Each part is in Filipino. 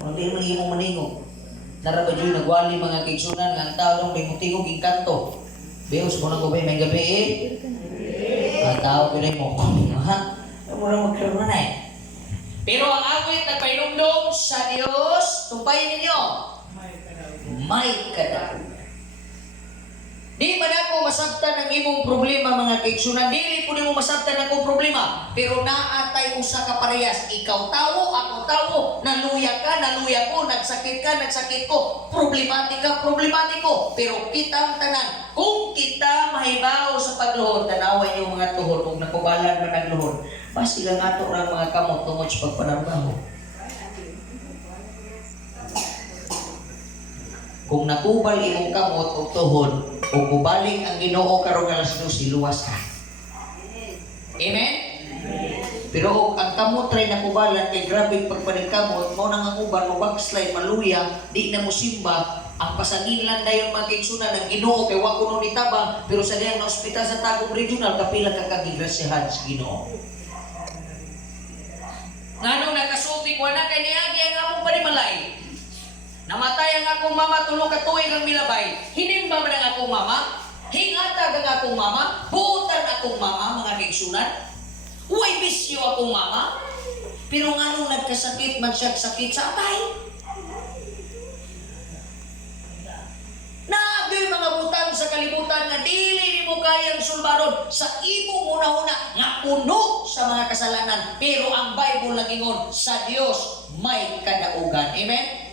Kung di man imong maningog. Naraba dyan nagwali mga kaigsunan nga ang tao may mutingog yung kanto. Beos mo na ko ba may gabi eh? Ang tao pinay mo. Ha? Mura magkaroon na eh. Pero ang awit na painumdum sa Diyos, tumpayin ninyo. May kadaugan. Di man ako masabtan ng imong problema mga kaigsunan. Dili po mo masabtan ng akong problema. Pero naatay usa ka parehas. Ikaw tawo, ako tawo. Naluya ka, naluya ko. Nagsakit ka, nagsakit ko. Problematika, problematiko. Pero kita ang tanan. Kung kita mahibaw sa pagluhod, tanaway yung mga tuhod. Kung nakubalan man ang luhod, mas ilang ato ng mga kamot tungod sa pagpanarbaho. Kung nakubal imong kamot o tuhod, o kubaling ang Ginoo karong alas 12, luwas ka. Amen? Pero ang kamot ray nakubalan kay grabe pagpaningkamot, mo nang ang uban mo backslide maluya, di na mo simba, ang pasanginlan dayon mga kaigsunan ng Ginoo kay wa kuno ni tabang, pero sa diyang na ospital sa Tagum Regional kapila ka kagigrasyahan sa Ginoo. Nganong nakasulti ko na kay niagi ang among panimalay. Namatay ang akong mama, tulo ka tuig ang milabay. Hinimba man ang akong mama, hingatag ang akong mama, buutan akong mama, mga kaigsunan. Huwag bisyo akong mama. Pero nga nung nagkasakit, magsakit sa atay. Naagay mga butang sa kalibutan na dili ni mo kayang sulbaron sa imo una-una nga puno sa mga kasalanan. Pero ang Bible nagingon, sa Dios may kadaugan. Amen?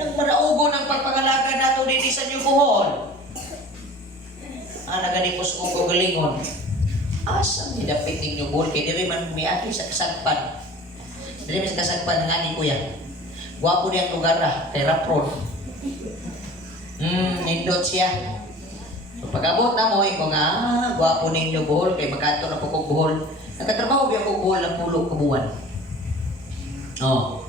Nang maraugo ng pagpangalaga nato din sa inyo buhol. Naganipos ko galingon. Asang nidapit ninyo buhol. Kaya diri man may ati sa kasagpan. Diri man sa kasagpan nga ni kuya. Gwapo niyang lugar na. Kay Rapron. Nindot siya. So pag-abot na mo, ikaw nga, gwapo ninyo buhol. Kay magkanto na po kong buhol. Nagkatrabaho biya kong buhol ng pulo kabuwan. Oh.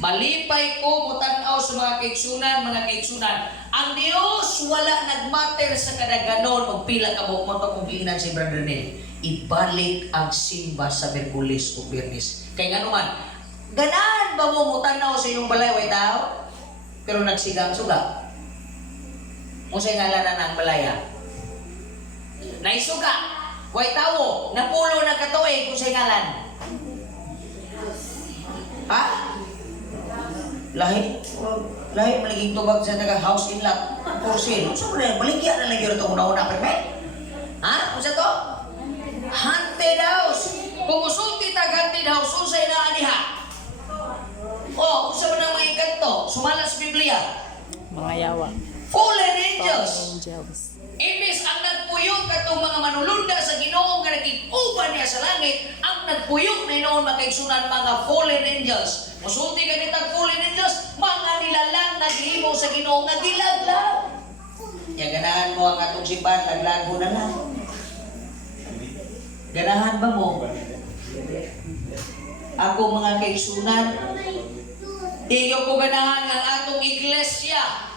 Malipay ko mutanaw sa mga kaigsunan, ang Dios wala nagmatter sa kadaganon o pila ka mo kung giinan si Brother Nel. Ibalik ang simba sa Merkulis o Biyernes. Kaya nga naman, ganahan ba mo mutanaw sa iyong balay, way tao? Pero nagsigang suga. Musay ngalanan ang balaya. Naisuga, way tao, napulo na katuig kung say ngalan. Ha? Lahi maliging tubag sa taga house in lot for sale. So baligya na lang yun ito una-una permit. Ha? Kung sa to? Haunted house. Kung usulti tag haunted house, unsay na adiha. Kung sa man ang mga ikanto, sumala sa Biblia. Mga yawa. Fallen angels. Angels. Imbis ang nagpuyog katong mga manulunda sa Ginoo nga nagig-uban niya sa langit, ang nagpuyog na inoon makaigsunan mga fallen angels. Musulti ka nitang fallen angels, mga nilalang naghimo sa Ginoo nga gilaglag. Ya ganahan mo ang atong simbahan, laglago na lang. Ganahan ba mo? Ako mga kaigsunan, iyo ko ganahan ang atong iglesia.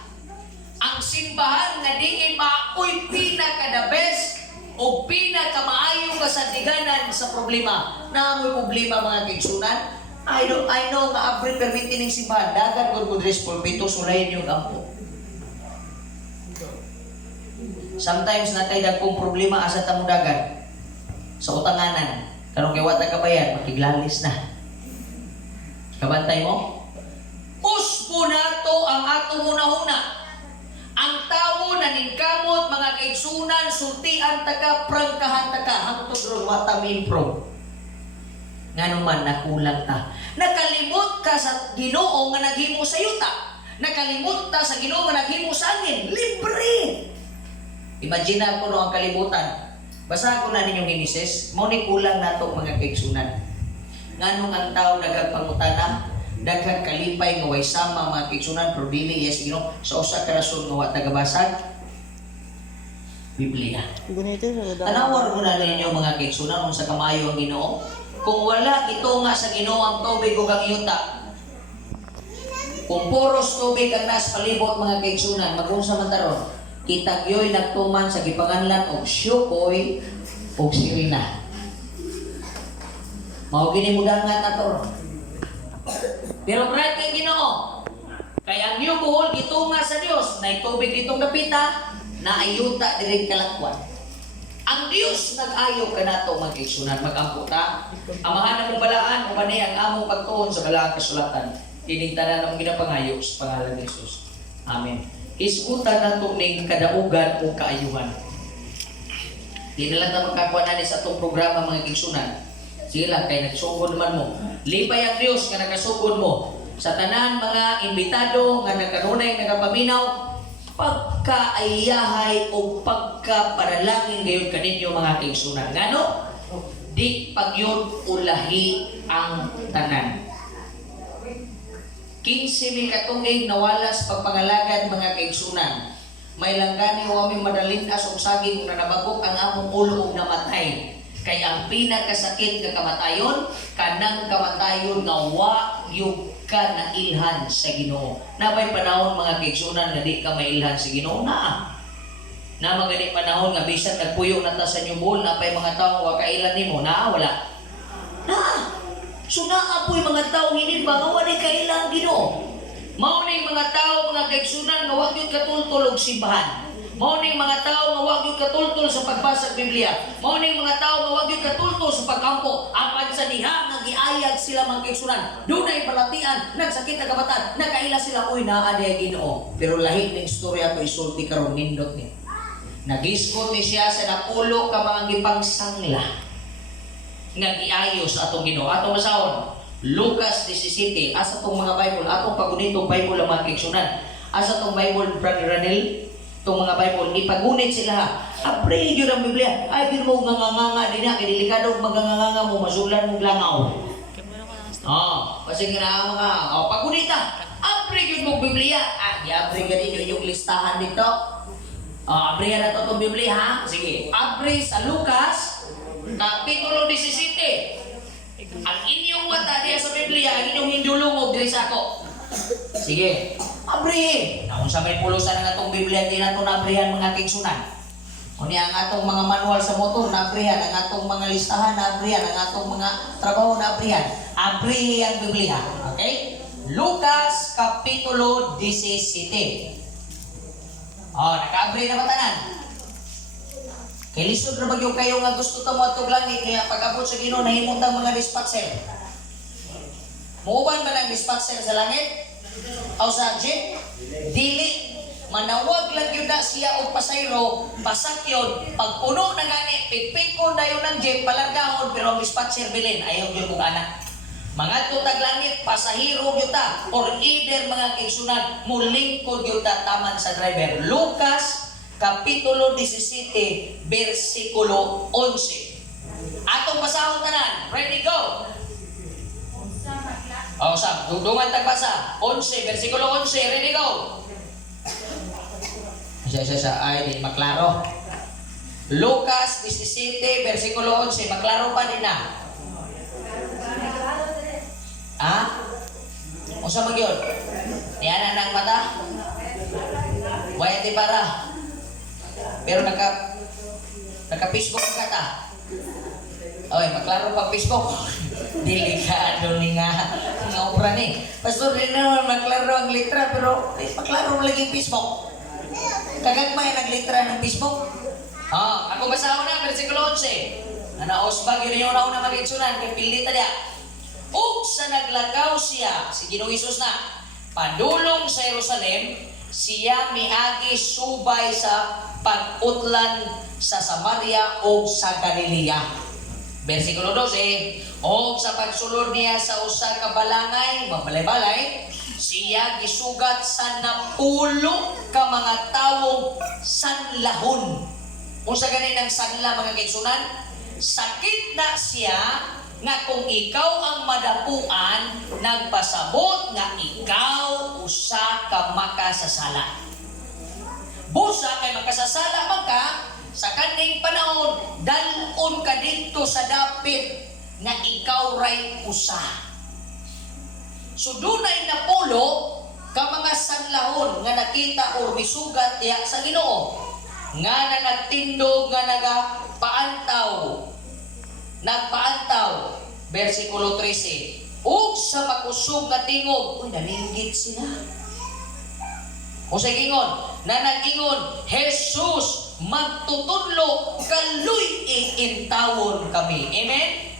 Ang simbahan nga diin maoy pinaka-the best o pinaka-maayo kasandiganan sa problema. Na amoy problema mga kaigsunan. I know nga abri permitin ng simbahan. Dagan ko kudres pulpito, sulayin yung ampo. Sometimes natay dagkong problema asa tamo dagan. Sa utanganan. Karong kay wata kabayan, makiglalis na. Kabantay mo? Uspo nato ang ato muna-una. Ang tao na ningkamot, mga kaigsunan, sultian taka, prangkahan taka, hangtod ron watamin pro. Nga naman, nakulang ta. Nakalimot ka sa Ginoo nga naghimo sa yuta. Nakalimot ta sa Ginoo nga naghimo sa angin. Libre! Imagine ko no ang kalimutan. Basa ko na ninyong Genesis, mo ni kulang nato mga kaigsunan. Nga nung ang tao nagagpangutana, daghang kalipay nga way sama mga kaigsunan pero dili yes Ginoo sa usa ka rason nga wa tagabasag Biblia. Tanawar mo na ninyo mga kaigsunan kung sa kamayo ang Ginoo. Kung wala ito nga sa Ginoo ang tubig ug ang yuta. Kung puros tubig ang nas palibot mga kaigsunan, magunsa man taron. Kita gyoy nagtuman sa gipanganlan og Syukoy ug Sirina. Mao gini mudangan nato. Pero brad kay Ginoo. Kaya ang iyong buhol gitunga sa Dios, na tubig ditong dapita, na ayuta diri kalakwan. Ang Dios nag-ayo kanato magigsunan magampo ta. Amahan akong balaan o kani ang among pagtuon sa balaang kasulatan. Tiningtanan ang ginapangayo sa pangalan ni Jesus. Amen. Isgutan nato ning kadaugan o kaayuhan. Di na lang na magkakuha na sa itong programa mga igsunan. Sige lang, kaya nagsugod naman mo. Lipay ang Diyos nga nagasugod mo. Sa tanan mga imbitado nga nagkanunay nagapaminaw, pagkaayahay o pagkaparalangin gayon kaninyo mga kaigsunan. Ngano? Di pagyod ulahi ang tanan. 15,000 katungig nawalas pagpangalagad mga kaigsunan. May langgani o aming madalintas o saging na nabagok ang among ulo o namatay. Kaya ang pinakasakit nga kamatayon, kanang kamatayon nga wa yung ka na ilhan sa Ginoo. Nabay panahon mga kaigsunan nga di ka mailhan sa Ginoo na magani panahon nga bisan nagpuyo na ta sa nyubol, napay mga tao wa kailan nimo na wala. So naapoy mga tao hinid ba nga wala kailan Ginoo. Mao ning mga tao mga kaigsunan nga wa gyud katultol og simbahan. Mao ning mga tao nga wa gyud katultol sa pagbasa sa Biblia. Mao ning mga tao nga wa gyud katultol sa pagkampo. Apan sa diha nga giayag sila mga kaigsunan. Dunay balatian, nagsakit ang kabatan, nakaila sila oy naa diay Ginoo. Pero lahi ning istorya ko isulti karon nindot ni. Nagiskot ni siya sa napulo ka mga gipangsangla nga giayos atong Ginoo. Atong masahon Lucas 17, asa tong mga Bible, atong pagunitong Bible ang mga kaigsunan. Asa tong Bible, Brother Ranel, itong mga Bible, ipagunit sila. Apre yun ang Biblia. Ay, pero mo nganganga din na, kaya delikado maganganga mo, masulan mo langaw. Kasi nga mga, pagunita. Apre yun mo Biblia. Apre ka din yung listahan dito. Apre na ito itong Biblia, ha? Sige. Apre sa Lucas, Kapitulo 17. Ang inyong mata diya sa Biblia, ang inyong hindulungog diri sa ako. Sige. Abrihin. Kung sa may pulusan ng atong Biblia, di nato nabrihan mga kaigsunan. Kung ang atong mga manual sa motor, nabrihan. Ang atong mga listahan, nabrihan. Ang atong mga trabaho, nabrihan. Abrihin ang Biblia. Okay? Lucas, Kapitulo 17. Naka-abrihin na matanan. Kaya lisod na bagyo kayo nga gusto ta mo atong langit, kaya pag-abot sa Ginoo nahimutang mga dispatcher. Muuban ba ng dispatcher sa langit? O sa jeep? Dili. Manawag lang yun na siya o pasayro, pasakyod, pag puno na gani, pipikon na yun ng jeep, palargahon, pero ang dispatcher bilin, ayaw yun kung anak. Mga tutag langit, pasahiro yun ta, or either mga kaigsunan, mulingkod yun ta taman sa driver. Lucas Kapitulo 17, versikulo 11. Atong basahon tanan. Ready, go! Sam, dudungan tagbasa. 11, versikulo 11. Ready, go! Ay, di maklaro. Lucas 17, versikulo 11. Maklaro pa din na. Usa magyod? Niyanan ang mata? Wayati para. Pero naka-Facebook ka ta. Maklaro pag Facebook. Delikado ni nga obra ni. Pastor rin naman maklaro ang litra, pero maklaro mo lagi Facebook. Kagagmay naglitra ng Facebook. Ako basahon na, versikulo 11. Osbag yun yung una mag-itsunan, kay pilita niya. Sa naglagaw siya, si Ginoong Isus na, padulong sa Jerusalem, siya miagi subay sa pag-utlan sa Samaria o sa Galilea. Versikulo 12, o sa pagsulod niya sa usa ka balangay, mabalay-balay, siya gisugat sa napulo ka mga tawong sanlahon. Kung sa ganin ang sanla mga kaigsunan, sakit na siya nga kung ikaw ang madapuan, nagpasabot nga ikaw usa ka makasasala. Busa kay makasasala man ka, sa kaning panahon, dalon ka dito sa dapit nga ikaw ray usa. So dunay napulo ka mga sanlahon nga nakita o misugat diya sa Ginoo, nga nagtindog nga nagpaantaw, versikulo 13. Ug sa makusog nga tingog. Uy, nalinggit sila. O sa gingon, na nagingon, Jesus, magtutudlo, kaluy iintawon kami. Amen?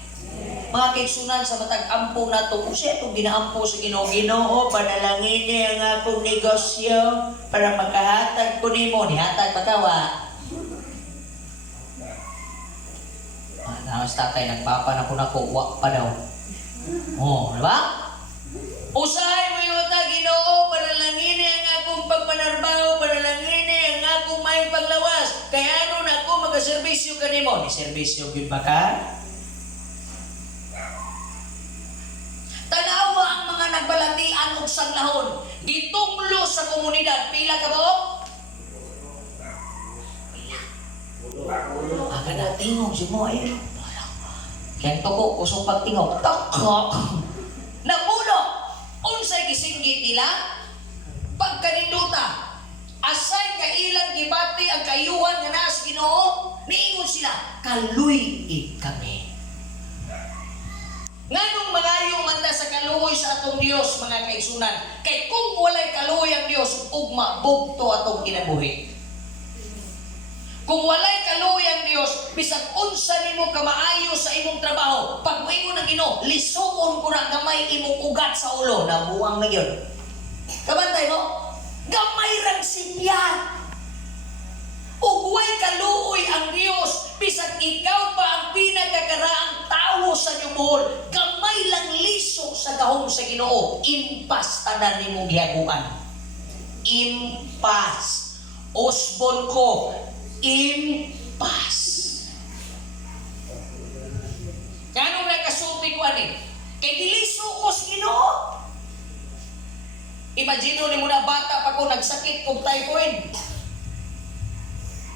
Mga kaigsunan sa matag ampo na ito, kung siya itong ginaampo sa Ginoo, Ginoo, panalangin niya ang akong negosyo para makahatag ko nimo. Nihatag patawa. Nakas tatay, nagpapa na po na ko, wak pa daw. Oh, diba? Usahay mo yung ta, Ginoo, panalangin niya ang akong pagpanarbaho, panalangin niya ang akong may paglawas. Kaya ano na ako magaservisyo ka nimo? Ni servisyo yun ba ka? Tanawa ang mga nagbalatian og sanglahon. Gitunglo sa komunidad. Pila ka ba? Aga na tingog si mo ay. Kaya ko usong pagtingog. Takak. Napuno. Unsay gisinggit nila? Pagkaninduta. Asay ka ilang gibati ang kayuhan nga naa sa Ginoo. Niingon sila, kaluy kami. Nganong magayong manda sa kaluoy sa atong Dios, mga kaigsunan? Kay kung walay kaluoy ang Dios, ugma bugto atong kinabuhi. Kung walay kaluoy ang Dios, bisag unsa nimo kamaayo sa imong trabaho, pag moingon ang Ginoo, lisuon ko na gamay imong ugat sa ulo, nabuang na gyud. Kabantay mo? Gamay rang siya. Ug way kaluoy ang Dios, bisag ikaw pa ang pinagkakaraang tao sa inyong buhol, gamay lang liso sa gahom sa Ginoo, impas tanan nimong gihaguan. Impas. Osbon ko, impas. Kanong nagkasulti ko ani? Kay giliso ko sa Ginoo. Imagine mo na bata pa ko nagsakit kong typhoid.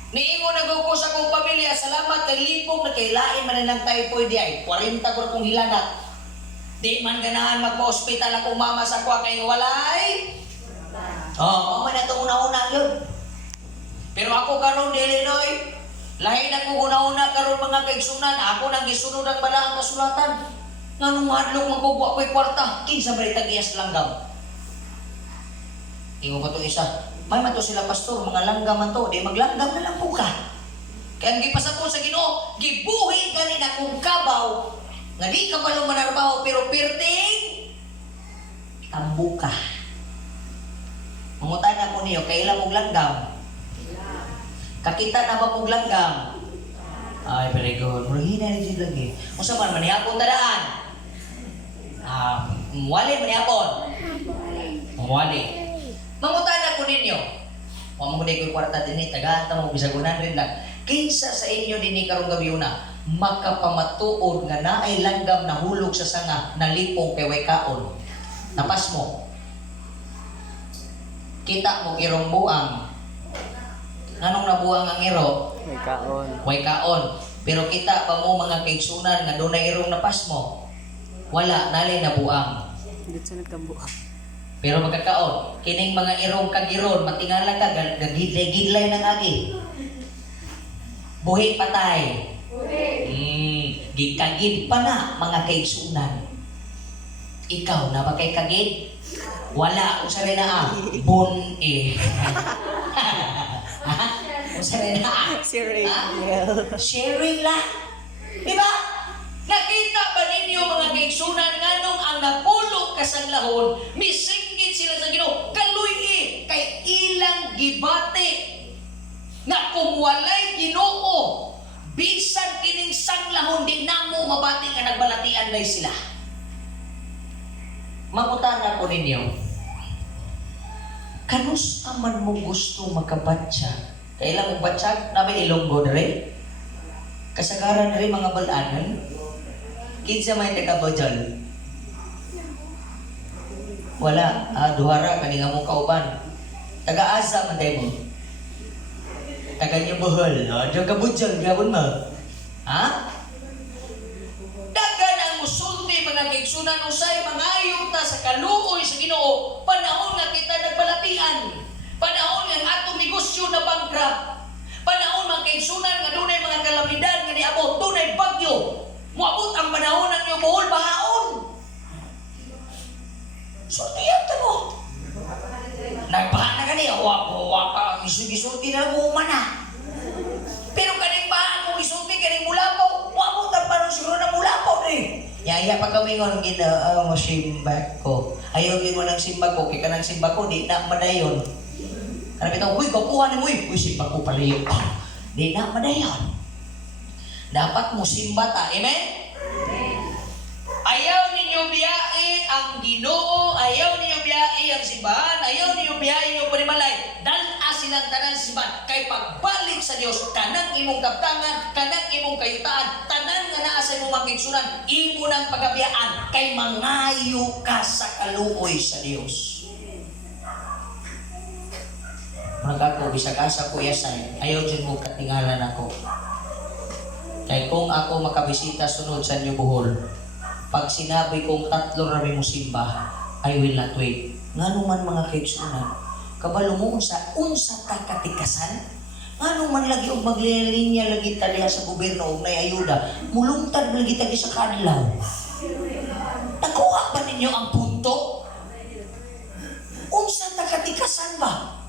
Niingon na ko sa akong pamilya, salamat kay lipong na kay lain man nilang typhoid ay 40 ko na kong hilanat. Di man ganahan magpa-hospital akong mama sa kwa kay walay. Oh, mama na itong una-una yun. Pero ako karon di Illinois, lahi na ko una-una karon mga kaigsunan, ako nang gisunod ang balaang kasulatan. Nganong madlong magkugwa ko'y kwarta, kinsa ba itag-iyas langgam? Ingo pa itong isa. May man to sila pastor, mga langgam man to, di maglanggam na lang po ka. Kaya ang gipasapon sa Ginoo, gibuhi ganin akong kabaw, nga di ka balong manarbaho, pero pirting, tambuka. Mangutan ako niyo, kailan mong langgam? Kakita na ba mong langgam? Ay, very good. Murahina na dyan lagi. Kung saan man, manihapon tadaan. Muwali, manihapon. Muwali. Mangutan ako ninyo. Huwag mo ko kwarta din ni taga mo bisagunan rin lang. Kinsa sa inyo din ni karong gabi una, makapamatuod nga naay langgam na hulog sa sanga, nalipong kay way kaon. Napas mo. Kita mo irong buang. Nganong nabuang ang iro? May kaon. Way kaon. Pero kita pa mo mga kaigsunan nga doon na irong napas mo. Wala, nalay nabuang. Hindi siya nagkabuang. Pero magkakaon, kining mga irong kagiron, matingala ka, gagidlay-gidlay ng agi. Buhi patay. Gikagid pa na, mga kaigsunan. Ikaw, na ba kay kagid? Wala, kung sa rin na bun-i. Kung sa rin na sharing lang. Diba? Nakita ba ninyo mga kaigsunan nganong ang napulo kasanglahon, misinggit sila sa Ginoo, kaluy kay ilang gibati na kung walay Ginoo, bisan kining sanglahon di namo mabati nga nagbalatian day sila. Mangutan ko ninyo, kanus aman mo gusto makabatsa? Kailan mo batsa? Nabi Ilonggo dere? Kasagaran dere mga balanan? Kinsa may taga-bajal? Wala. Duhara, kaninga mong kauban. Taga-asa man tayo mo. Taga-nya bahal. Taga-bujal, gawin mo. Ha? Dagan ang musulti, mga kaigsunan usay, mangayon ta sa kaluoy sa Ginoo, panahon nga kita nagbalatian. Panahon nga atong negosyo na bankrupt. Panahon mga kaigsunan nga dunay mga kalamidad nga niabot, dunay bagyo. Muabot ang panahon ng iyong buhol, bahaon. Sultihan ta mo. Nagbahan na kani, waka, isulti na mo mana. Pero kaning ba kung isulti kaning mulapaw, wamo ta parang siguro na mulapaw ni. Yaya pa kami ngon gina mo simba ko. Ayaw gyud mo nang simba ko, kay kanang simba ko di na madayon. Kana bitaw, uy, kapuha ni mo, uy, simba ko palayo. Di na madayon. Dapat mo simba ta, amen? Ayaw ninyo biyai ang Ginoo, ayaw ninyo biyai ang simbahan, ayaw ninyo biyai yung panimalay. Dala silang tanan sa simbahan. Kay pagbalik sa Dios, kanang imong kaptangan, kanang imong kayutaan, tanan nga naa sa imong magigsunan, imo nang pagabiyaan, kay mangayo ka sa kaluoy sa Dios. Mga ako, bisag asa ko yasay, ayaw dyan mo katingalan ako. Kay kung ako makabisita sunod sa inyo Bohol, pag sinabi kong 3 rami mo simba, I will not wait. Nga naman mga kaigsunan, kabalo mo unsa ka katikasan? Nga naman lagi og maglilinya lagi taliha sa gobyerno og nay ayuda, mulungtad lagi tagi sa kadlaw. Nakuha ba ninyo ang punto? Unsa ta katikasan ba?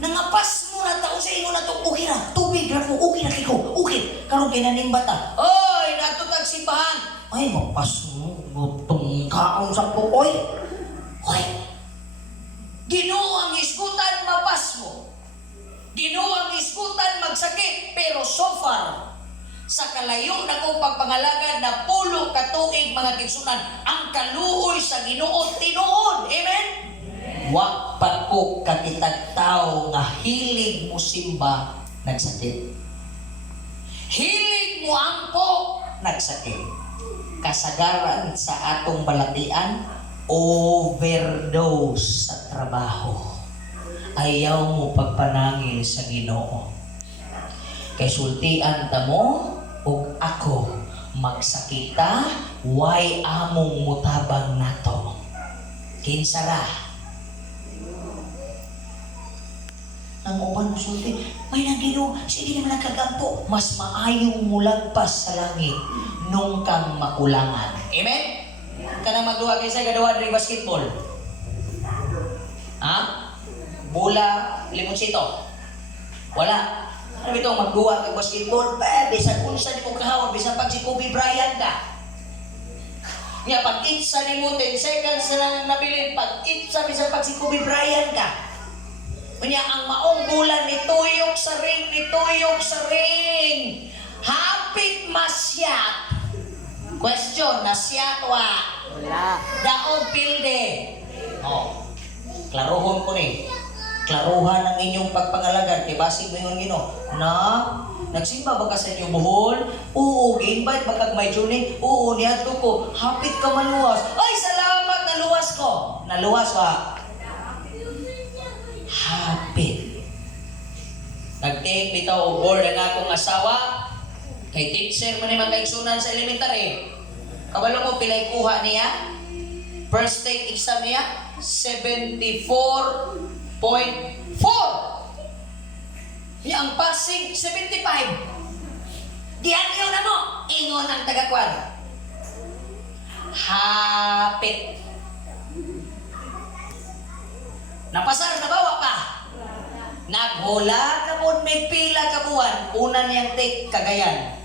Nangapas mo na tao sa inyo na itong okay na. Tubig na mo, okay na kiko, okay. Karong kinanimba ta. Oy, natutag simbahan. Ay, mapas mo. Gutong kaon sa pukoy. Hoy. Ginoo ang iskutan, mapas mo. Ginoo ang iskutan, magsakit. Pero so far, sa kalayo na kong pagpangalagad na pulo katuig mga kigsunan, ang kaluoy sa Ginoo tinuod. Amen? Wa pa ko kakitag tao nga hilig mo simba nagsakit. Hilig mo angko nagsakit. Kasagaran sa atong balatian, overdose sa trabaho. Ayaw mo pagpanangil sa Ginoo. Kay sultian ta mo ug ako magsakita, way among mutabang nato. Kinsara ang uban mo sulti, may nagino, sige naman nagkagampo, mas maayong mulagpas sa langit nung kang makulangan. Amen? Kanang magduwa kayo sa gadawa dari basketball. Ha? Bola, limoncito. Wala. Ano ito, magduwa kay basketball? Bisan unsa di mo kahawag, bisan pag si Kobe Bryant ka. Nga, pag-itsa ni mo, 10 seconds na lang nabilin, pag-itsa, bisan pag si Kobe Bryant ka. Kanya ang maong bulan nituyok sa ring, nituyok sa ring. Hapit masyat. Question, nasyat wa? Wala. Daog pilde. Oh, klaruhon ko ni. Klaruhan ang inyong pagpangalagad. Kay basig mo yung Ginoo. Na, nagsimba ba ka sa inyong Bohol? Oo, invite ba kag may Juni? Oo, niadto ko. Hapit ka maluwas. Ay, salamat, naluwas ko. Naluwas wa? Hapit. Nag-take bitaw o board ang akong asawa. Kay teacher mo ni magkaigsunan sa elementary. Kabalo mo pilay kuha niya? First take exam niya? 74.4. Niya ang passing 75. Diyan yun na mo. Ingon ang tagakwan. Hapit. Napasar na bawa pa. Naghula na mo may pila ka buwan. Una niyang take Cagayan.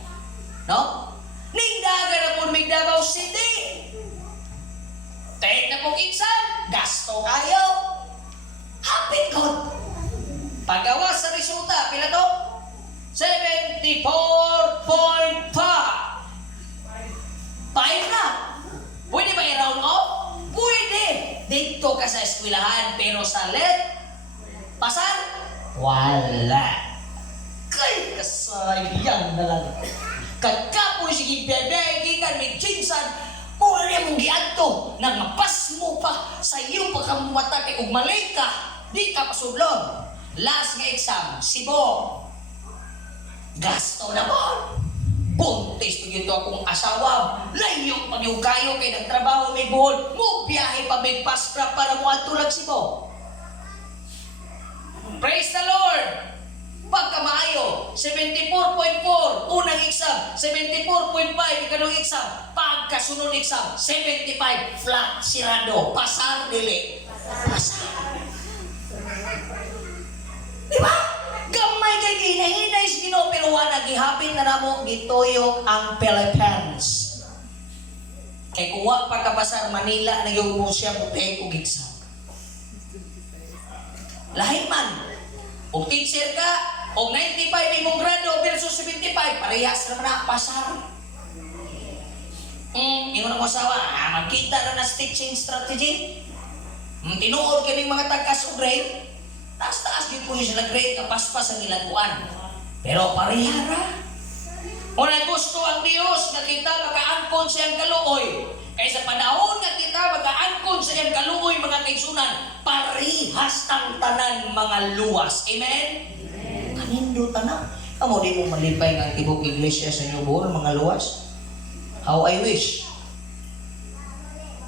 No? Ningdaga na po may Davao City. Take na po exam. Gasto kayo. Hapit ko. Pagawa sa resulta. Pila to? 74.5. 5 na. Pwede ba i-round off? Pwede. Dito ka sa eskwelahan, pero sa let, pasar, wala. Kay kasayang na lang. Kagkapoy sige bebe, gikan may chinsan, mula niya mong giadto, nang mapas mo pa, sa iyo pa ka matake ug malay ka, di ka pasudlon. Last nga exam, Cebu. Gasto na mo. Buntis to gito akong asawa. Layo pag yung kayo kay nagtrabaho may Bohol. Mo biyahe pa may pastra para mo at tulag Cebu. Praise the Lord. Pagkamaayo, 74.4, unang exam, 74.5, ikanong exam, pagkasunod exam, 75, flat, sirado, pasar, dili. Pasar. Di ba? Gamay kay ginahinay sa Ginoo pero wala gihapit na namo gitoyo ang Philippines. Kay kung wa pagkapasar Manila na yung mo siya mutay og exam. Lahi man. O teacher ka, o 95 imong grado versus 75, parehas naman na pasar. Ingon ang asawa, magkita na sa teaching strategy. Tinuod kami mga tagkas o grade. Taas-taas yun po yung sila grade, kapaspas ang ilang kuan. Pero parehara. Kung gusto ang Diyos na kita makaangkon sa iyang kaluoy, kaysa panahon na kita makaangkon sa iyang kaluoy, mga kaigsunan, parehas ang tanan mga luwas. Amen? Kanindo tanan. Amo di mo malipay ng tibok iglesia sa inyo buon, mga luwas. How I wish.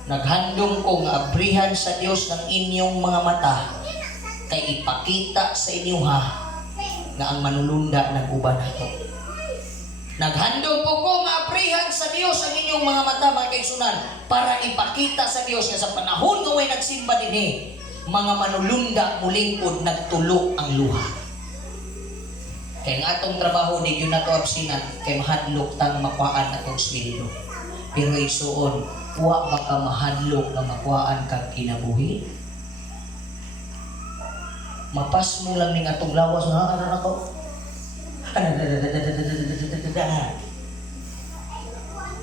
Naghandong kong abrihan sa Diyos ng inyong mga mata, kay ipakita sa inyo ha, nga ang manulunda ng uban nato. Naghandong po ko nga aprihan sa Diyos ang inyong mga mata, mga kaigsunan, para ipakita sa Diyos nga sa panahon nga way nagsimba dinhi, mga manulunda mulingkod nagtulo ang luha. Kay nga atong trabaho di yun nato absinan, kay mahadlok tang makuhaan atong sweldo. Pero isuon, wa baka mahadlok na makuhaan kag kinabuhi. Mapas mo lang ning atong lawas na ano nako.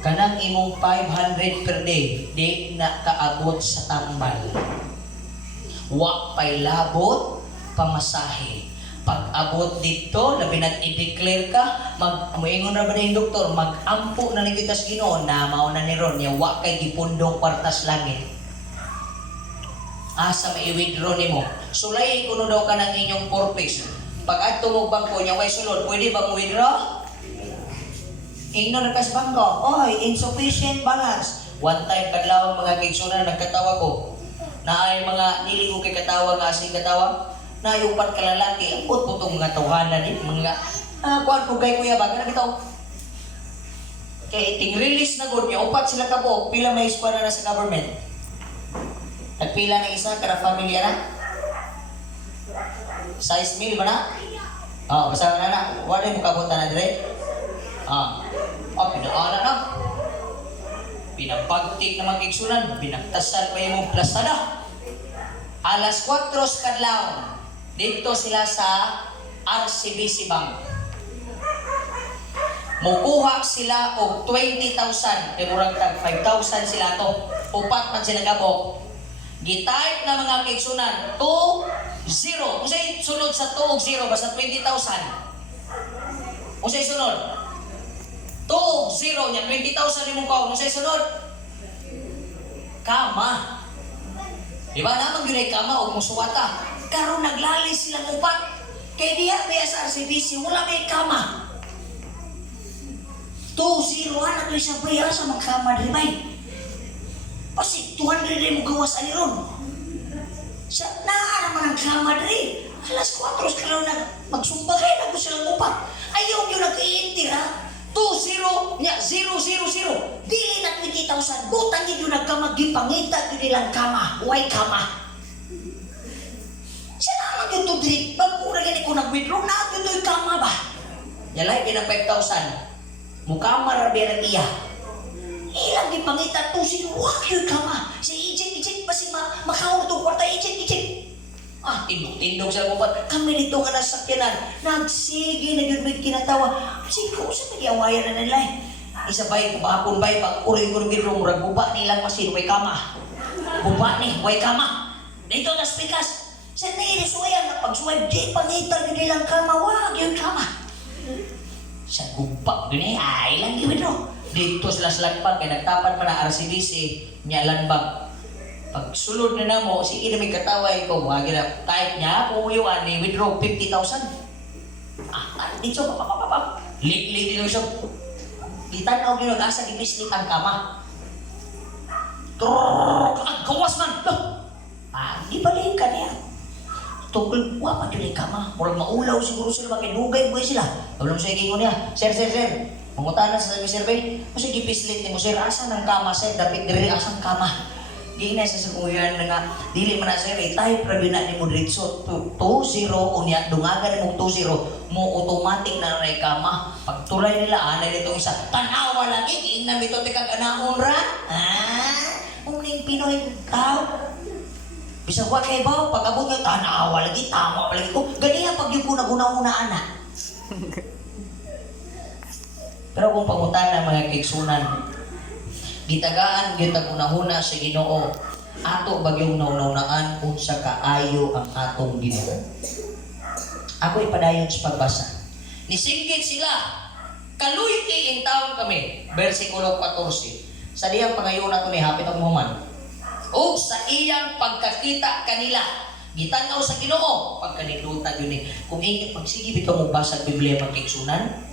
Kanang imong 500 per day di na kaabot sa tambal. Wa pay labot pamasahe. Pag abot dito, labi nag-i-declare ka, muingon na ba na yung doktor, mag-ampo na ni kita sa Ginoo na mauna ni Ron, ya wa kay gipundong kwartas langit. Asa mai-withdraw nimo. Sulay kuno daw ka ng inyong purpose. Pag adto mo bangko nya way sulod, pwede bang withdraw? Ingno na kas bangko. Oy, insufficient balance. One time kadlaw mga kaigsunan nagkatawa ko. Naay mga dili ko kay katawa nga asing katawa. Nayupat ka lalaki, ang putputong mga tawhanan ni mga kuan ko gay kuya ba kana bitaw. Kay ting release na gud nya upat sila kabo, pila may eskwela na sa government. Nagpila na isa kada family na? 6,000 ba na? Basta na. Wala mo kabutan na dire? Pinaala na. Pinapagtik na magigsunan. Binaktasan pa yung plastada. Alas 4 kadlaw. Dito sila sa RCBC Bank. Mukuha sila og 20,000. Murag tag 5,000 sila to. Upat man sila kabok. Gitype na mga kaigsunan 2-0. Unsay sunod sa 2 og 0 basta 20,000. Unsay sunod? 2-0 nya 20,000 imong kaon. Unsay sunod? Kama. Di ba naman yun ay kama o musuwata? Karon naglali silang upat. Kay diya kaya sa RCBC wala may kama. 2-0 anak ko sa baya sa magkama rin bay. Pasi 200 rin mo gawas ani ron. Sa naaraman ang kama rin. Alas 4 ka lang magsumbagay na ko silang upat. Ayaw nyo nag-i-enter ha. 2-0 nya 0-0-0. Dili na 20,000. Butan nyo nagkamagipangita nyo nilang kama. Huwag kama. Siya naman yun to direct. Bagpura gani ko nag-withdraw na yun to yung kama ba? Yalay, pinang 5,000. Mukama rabi ang iya. Ilang gipangita to si huwag yung kama. Si ijit pa si makaon itong kwarta. Ijit. Tindog sila mo ba? Kami dito nga nasakyanan. Nagsige, nagyurmig kinatawa. Sige, kung saan nag-iawayan na nila eh. Isabay, kumahapon bay, pag uring-uring murag buba nilang masin, way kama. Buba ni, way kama. Dito na spikas. Sa nailisuyan na pag-swipe, di pangitan yun nilang kama. Wag yung kama. Sa gupak yun eh, ay lang yun no. Dito sila salagpag, kaya nagtapan pa na RCBC, niya lanbang. Pag sulod na mo, sige na may kataway ko, wagi na, type niya, pumuyuan ni withdraw 50,000. Dito, papapapapap. Lik dito siya. Itanaw nyo nag-asa, ipislik ang kama. Trrrr, ang gawas man. Di balik ka niya. Tungkol, wa pa dyan kama. Murag maulaw siguro sila, makinugay boy sila. Tulong sa ikingon niya, sir. Mangutanan sa sabi, sir, bay. Kasi gipislit ni mo, sir, asan ang kama, sir? Dapat diri, asan kama? Gina sa kuyan na nga, dili man na, sir, tayo prabi na ni mo diritso. 2-0, unya, dungagan mo 2-0, mo automatic na rin kama. Pagtulay nila, anay nitong isa, tanawa lagi, giingnan ito, tikag anahon ra. Uning Pinoy, bisa kuat kay baw, pag-abot nga, tanawa lagi, tama pa lagi ko. Ganyan pag yung kunaguna-unaan na. Pero kung pangutan ng mga kiksunan, gitagaan, gitagunahuna sa Ginoo, ato bagyong naunaan kung sa kaayo ang atong Ginoo. Ako ipadayon sa pagbasa. Nisinggit sila, kaluyti in taon kami, versikulo 14. Sa diyang pangayon na ito ni hapit ang muman. O sa iyang pagkakita kanila, gitanaw sa Ginoo, pagkanilutan yun eh. Kung ingit, magsige bito mo basa Biblia magkiksunan,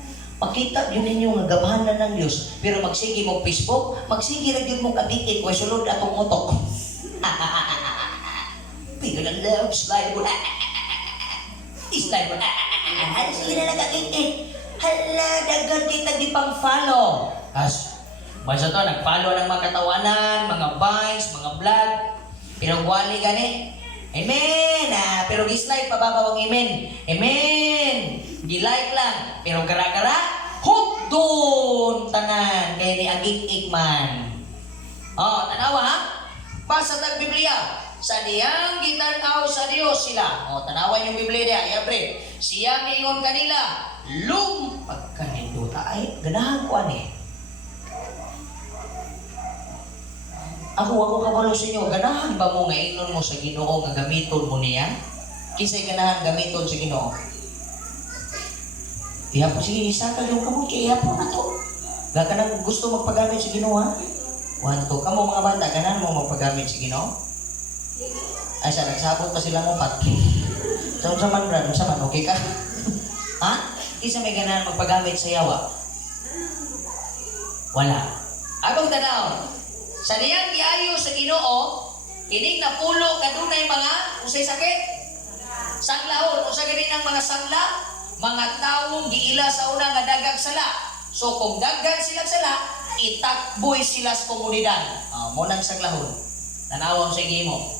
makita yun ninyo nga gabahanan ng Diyos. Pero magsige mo Facebook, magsige rin yun mo kabitin, kung sulod atong motok. Pero na love, slide mo. Slide mo. Sige na nagkakitin. Hala, dagan kita di pang follow. Basta to, nag-follow ng mga katawanan, mga vines, mga vlog. Pero wali gani. Amen! Pero gislike, pababaw ang amen. Amen! Gilike lang. Pero gara-gara, hook doon! Tanan, kaya ni agik-ik man. Tanawa ha? Basa tag Biblia. Sa diyang gitanaw sa Diyos sila. Tanawa yung Biblia niya. Iapre. Siya ngayon kanila. Pagkaninduta. Ay, ganahan ko ani. Ako kabalo sa inyo, ganahan ba mo nga ingnon mo sa Ginoo nga gamiton mo niya? Kisay ganahan gamiton sa Ginoo? Ihapo, sige, isa ka yung kamot, ihapo na to. Gaka nang gusto magpagamit sa Ginoo, ha? 1, 2, kamo mga bata, ganahan mo magpagamit sa Ginoo? Ay, sa nagsabot pa sila mo, pat. Sa man, brad, sa man, okay ka? Ha? Kisa may ganahan magpagamit sa yawa? Wala. Akong tanaw, sa niyang giayo sa Ginoo, kining napulo kadunay mga usay sakit. Sanglahon, usa gani ng mga sangla, mga taong giila sa una nga dagag sala. So kung dagag silang sala, itakboy sila sa komunidad. Mo nang sanglahon. Tanawon sa gimo.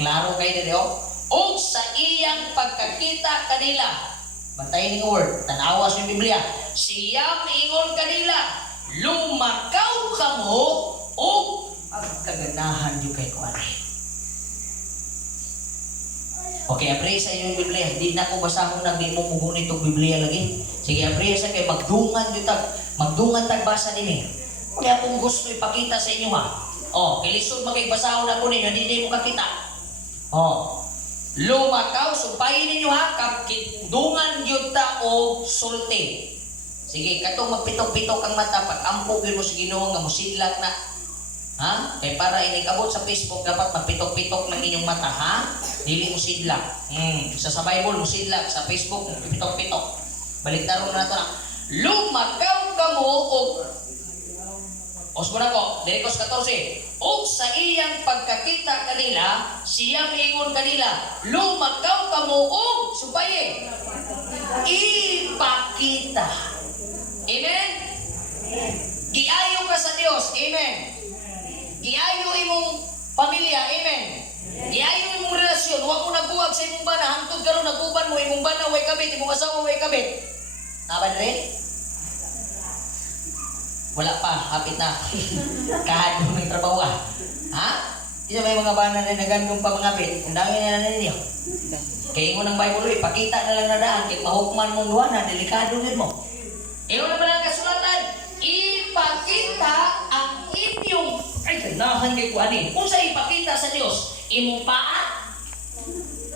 Klaro kay diri o sa iyang pagkakita kanila. Bantayan ning word, tanawa sa Biblia. Siya miingon kanila, lumakaw kamo o ang kaganahan nyo kay kuwari. Okay, apre sa inyong Biblia. Di na ko basahon na di mo mugun itong Biblia lagi. Sige, apre sa kay magdungan tagbasa din eh. Kaya kung gusto ipakita sa inyo ha. Kilisod makigbasahon na ko ninyo, hindi mo kakita. Lumakaw, sumpayin ninyo ha, kakidungan yun ta o sulti. Sige, katong magpitok-pitok ang mata, pag-ampugin mo sa Ginoo nga musidlak na. Ha? Kaya para inikabot sa Facebook, dapat magpitok-pitok ng inyong mata, ha? Dili mo sidlak. Sa Bible, mo sidlak. Sa Facebook, pitok-pitok. Baliktaron na ito na. Lumakaw ka mo o muna ko, Dirikos 14. O sa iyang pagkakita kanila, siya miingon kanila, lumakaw ka mo o subaye. Ipakita. Amen? Giayo ka sa Diyos. Amen? Giayo imong pamilya. Amen? Giayo imong relasyon. Huwag mo nagbuwag sa imong bana. Hantod ka rin naguban mo. Imong bana, way kabit. Imong asawa, way kabit. Tama rin? Wala pa. Hapit na. Kahadong ng trabaho. Ha? Isa may mga bana na nagandong pa mga bit. Ang dami na ninyo. Kaya mo ng Bible, ipakita na lang na daan. Kaya mahukman mong luwa na. Delikado din mo. Ewan naman ang kasulatan. Ipakita ang inyong ganahan kay kuanin. Kung sa ipakita sa Diyos, imong paa,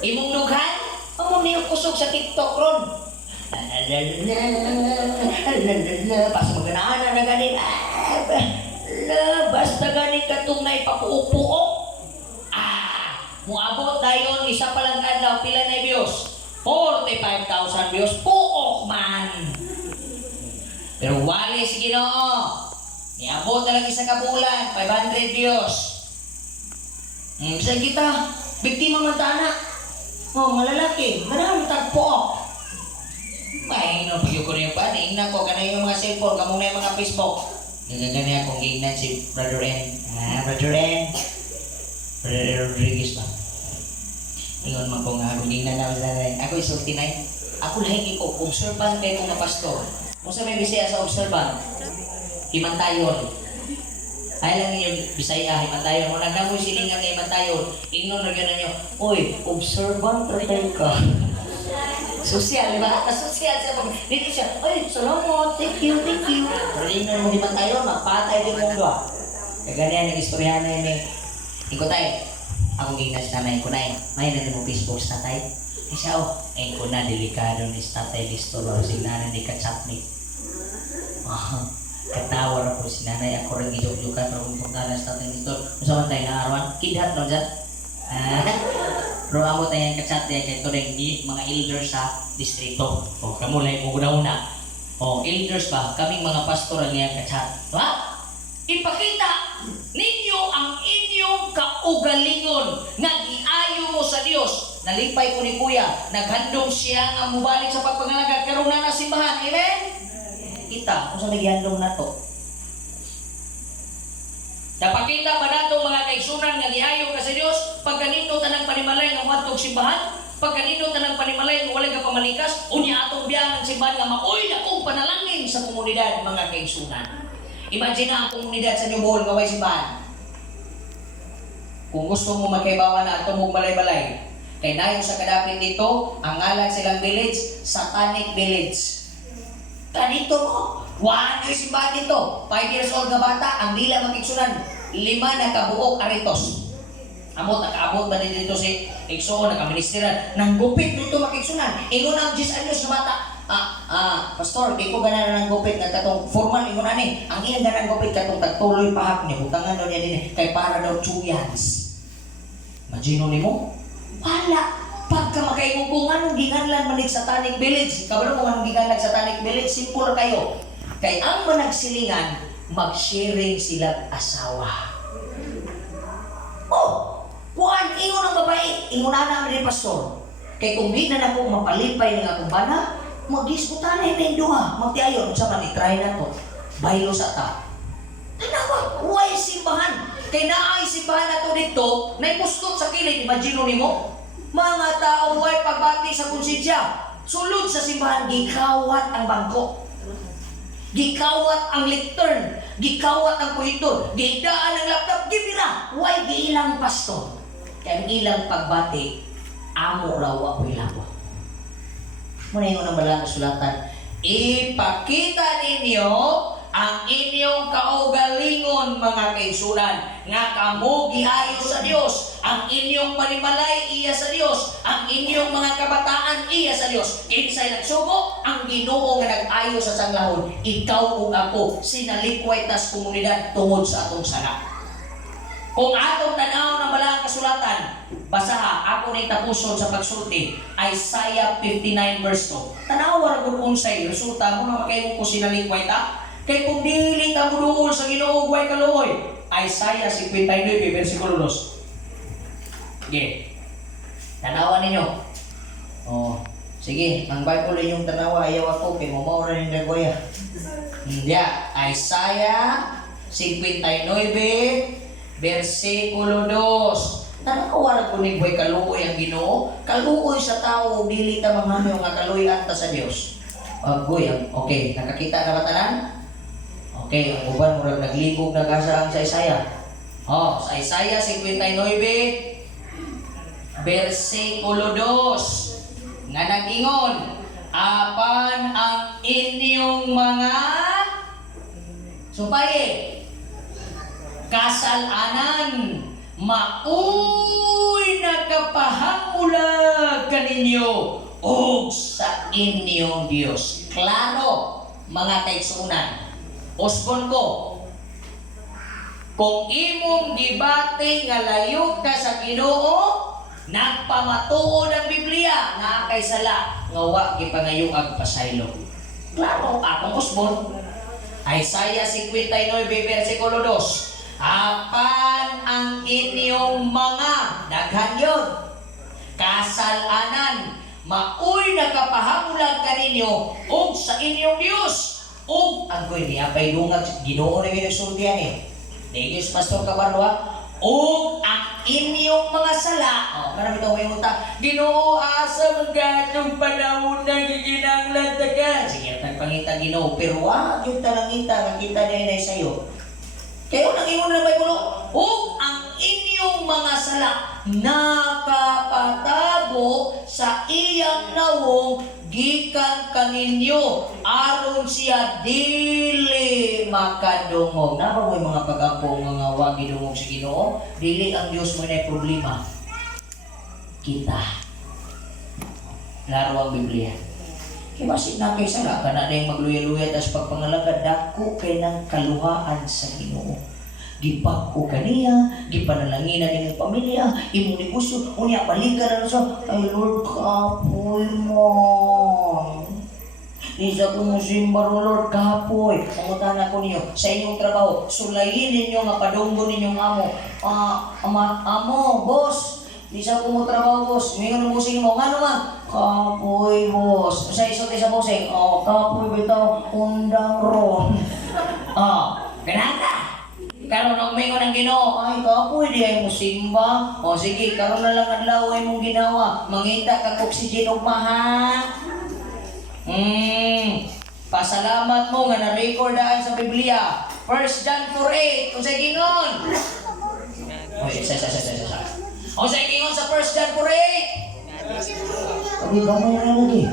imong lughan, among niyong kusog sa TikTok ron. Pas maganaan na ganin. Basta ganin katong na ipapuok-puok. Muabot dayon isa pa lang adlaw pila na Diyos. 45,000 Diyos. Puok man. Pero wali si Ginoo. Niabot na lang isa ka bulan, 500 Diyos. Bisa kita, biktima man tana. Oh, mga lalaki, ganahan mo tagpo. Ay, no, pag ko rin pa, ina ko, kanay yung mga cellphone, kamong na yung mga Facebook. Nagagani akong gignan si Brother N. Brother N. Brother Rodriguez ba? Ingon man ko nga, akong gignan na sa rin. Ako isulti na yun. Ako lahi ko, observant kayo kong pastor. Kung sa may bisaya sa observant, himantayon. Ay lang ninyo bisaya, himantayon. Kung nagdamoy silingan na himantayon, ingnon na gano'n nyo, uy, observant tayo ka. Social, di ba? Social siya pag dito siya, ay, salamat, thank you, thank you. Pero ingnon mo himantayon, magpatay din mong doa. Kaya ganyan, nag-istoryahan na yun eh. Ikaw tayo, akong gignan sa nanay ko na eh. May nanin mo Facebook sa tatay. Ay siya, oh, ayun ko na, delikado ni tatay listo, lor, signanan ni Kachapnik. Katawar ako si nanay, ako rin gijok-jokan, pero kung punta na sa tatay listo, kung saan tayo na arawan, kidhat no dyan. Pero amo tayo yung Kachapnik, kaya ito rin mga elders sa distrito. O, kamulay mo una-una. O, elders ba, kaming mga pastor ang iyang Kachat. Ha? Ipakita ninyo ang inyong kaugalingon nga giayo mo sa Dios. Nalipay ko ni Kuya, naghandom siya nga mubalik sa pagpangalagad karon na simbahan. Amen? Kita, kung saan naghandom na to. Napakita ba nato mga kaigsunan nga giayo ka sa Dios pag kanino tanang panimalay nga muadtog simbahan? Pag kanino tanang panimalay nga wala ka pamalikas, unya atong biyahe ng simbahan nga maoy akong panalangin sa komunidad mga kaigsunan. Imagine na ang komunidad sa New Bohol nga way simbahan. Kung gusto mo magkaibawa na at tumog balay-balay, kay nayo sa kadapit dito, ang ngalan silang village, Satanic Village. Kanito mo, waan yung simbahan dito. 5 years old na bata, ang dila magiksunan, 5 na kabuok aritos. Amot, nakaabot ba dito si Ikso, nakaministeran, nang gupit dito magiksunan. Ingon ang 10 anyos na bata, pastor, di ko ganahan ng gupit na katong formal ingon ani. Ang iyang ganahan ng gupit katong tagtuloy pahak niya, butangan daw niya din kay para daw chuyans. Imagino nimo? Wala. Pagka makaingukungan ng ginganlan manig Satanic Village, kabalo kung anong ginganlan Satanic Village, simple kayo. Kay ang managsilingan, mag-sharing silang asawa. Oh, kuan, ingon ang babae, ingon na namin ni pastor. Kay kung di na ako mapalipay ng akong bana, mag-diskutan na yung duha. Magtiayon, sa manitry na to. Baylo sa ta. Tanawa, huwag simbahan. Kay naay simbahan na to dito, na imustot sa kilid, imagino ni mo? Mga tao huwag pagbati sa konsensya. Sulod sa simbahan, gikawat ang bangko. Gikawat ang lectern. Gikawat ang kuhiton. Gidaan ang laptop. Gibira, huwag giilang pastor. Kaya ang ilang pagbati, amo raw ako ilabo. Muna yung nang balang kasulatan, ipakita ninyo ang inyong kaugalingon mga kaigsunan nga kamo giayo sa Dios, ang inyong panimalay iya sa Dios, ang inyong mga kabataan iya sa Dios. Kinsay nagsugo ang Ginoo nga nag-ayo sa sanglahon, ikaw ug ako sinalikway tas komunidad tungod sa atong sana. Kung atong tanaw ng balang kasulatan, basaha ako ni tapuson sa pagsulti, Isaiah 59 verse 2. Tanawa ra gud unsay resulta mo na makayo ko sinalikway ta. Kay kung dili ta muduol sa Ginoo way kaluoy. Isaiah 59 versikulo 2. Sige. Tanawa ninyo. Oh, sige, ang Bible yung tanawa ayaw ako kay mo ra ni dagwaya. Isaiah 59 versikulo 2. Nanakawarag ko ni boy kaluoy ang Ginoo. Kaluoy sa tao dili ta manghamyo nga kaluoy-an ta sa Dios. Goy, okay, nakakita na ba tanan? Okay, ang uban murag naglibog na kasaan sa Isaiah. Oh, sa Isaiah 59 versikulo 2 nga nag-ingon, apan ang inyong mga supaye kasalanan mauy nakapahamulag kaninyo og sa inyong Dios. Klaro, mga kaigsunan. Osbon ko, kung imong gibati nga layo ka sa Ginoo, nagpamatuod ang Biblia na kay sala nga wa gipangayong agpasaylo. Klaro, akong Osbon. Isaiah 59 versikulo 2. Apan ang inyong mga daghan yun kasalanan. Maoy nakapahamulan kaninyo og sa inyong Dios. Og ang koy niya pay dungag Ginoo na ginagsultihan eh. Diyos Pastor Cabarlo ha. Og ang inyong mga sala. Oh, marami daw may utak. Ginoo asa magatong panahon na giginanglan taga. Sige, nagpangita Ginoo pero wag yung talangita nga kita dinay sayo. Kayo nang ingon na may kulo. Og ang inyong mga sala nakapatago sa iyang nawong gikan kaninyo aron siya dili makadungog. Napa mo mga pag-apo nga wag gidungog sa Ginoo? Dili ang Dios mo na problema. Kita. Laro ang Biblia. Kaya basig na kay sala ka na yung magluya-luya tas pagpangalagad dako kay ng kaluhaan sa Ginoo. Gipako kaniya, gipanalangina ni mong pamilya, imong negosyo, unya balikan na sa, ay Lord, kapoy mo. Isa ko mo simbar mo, Lord, kapoy. Pangutan ako niyo, sa inyong trabaho, sulayin ninyo nga padunggo ninyong amo. Amo, boss, isa ko mo trabaho, boss. Ngayon ang busing mo, nga naman, kapoy, boss. Sa isot isa busing, kapoy, bitaw, undang ron. Ganata. Karon ang mingon ng Ginoo, ay kapoy di ay mo simba. O sige, karon na lang adlaw ay mong ginawa. Mangita ka oxygen ug maha. Pasalamat mo nga na-record daan sa Biblia. 1 John 4:8. Unsay gingon? Unsay gingon sa 1 John 4:8? Abi gamay na lagi.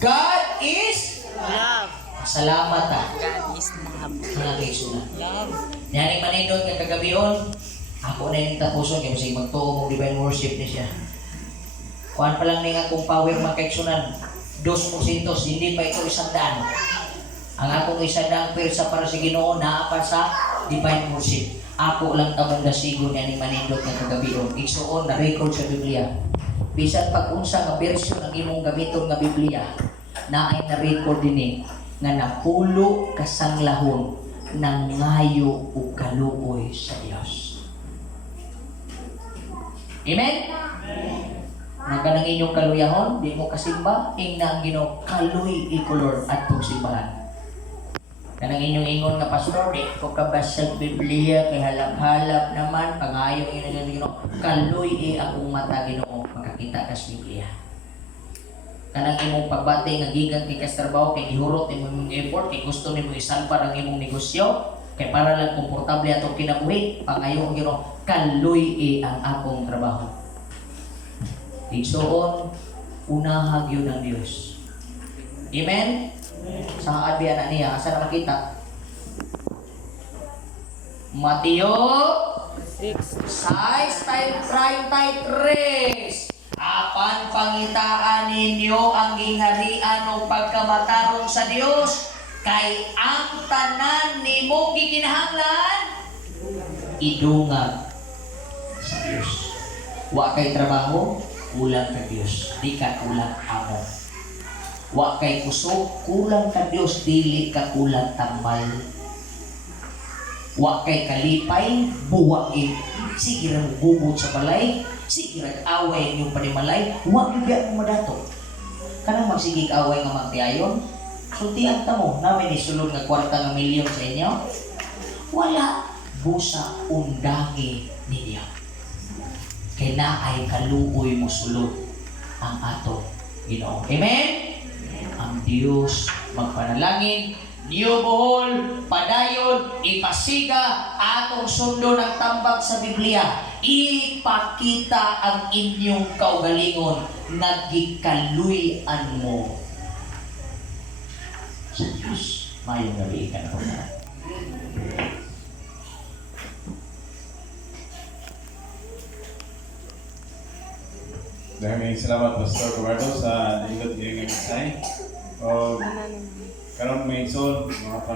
God is Love. salamat ta. God is love. Mga kaigsunan. Love. Nani manindot nga kagabion, ako na yung tapuson kaya masig magtuo mong divine worship ni siya. Kuhan pa lang nga akong power mga kaigsunan, 2%, hindi pa ito 100. Ang akong 100 persa para sa Ginoo naa pa sa divine worship. Ako lang tamong dasigo ni ani manindot nga kagabion. Igsuon na record sa Biblia. Bisan pag unsa nga bersyon ang imong gamiton nga Biblia, naay na record dinhi nga napulo kasanglahon ng ngayo o kaluoy sa Diyos. Amen? Nagkanang inyong kaluyahon, di mo kasimba, ing na ang Ginoo kaluy ikolor at pagsimbahan. Kanang inyong ingon nga pastor, di ko kabasag Biblia, kay halap-halap naman, pangayo inyong Ginoo, kaluy akong mata Ginoo, makakita ka sa Biblia. Kanang imong pagbati nga gigan kay trabaho kay gihurot imong effort kay gusto nimo isalbar ang imong negosyo kay para lang komportable atong kinabuhi pangayo ang Ginoo kaluy ang akong trabaho. Igsuon unahag yun ng Dios. Amen. Sa adbiya na niya asa na makita? Mateo 6:33. Apan pangitaan ninyo ang gingharian o pagkamatarong sa Dios, kay ang tanan nimong gikinahanglan idungag sa Dios. Wa kay trabaho, kulang ka Dios, di ka kulang amo. Wa kay kusog, kulang ka Dios, dili ka kulang tambal. Wa kay kalipay, buwagin. Sige ra mo gubot sa balay, sige ra away yung panimalay, wa gyud mo madato. Kanang magsige away nga magtiayon, sultian ta mo, namin isulod nga 40 milyon sa inyo. Wala busa undangi ninyo. Kay naay kaluoy mo sulod ang ato Ginoo. Amen. Ang Dios magpanalangin niyo Bohol, padayon, ipasiga atong sundo ng tambag sa Biblia. Ipakita ang inyong kaugalingon na gikaluyan mo sa Diyos. Mayong gabi ka na po na. Maraming salamat Pastor Roberto sa ligot ng mensahe. O karon may igsoon mga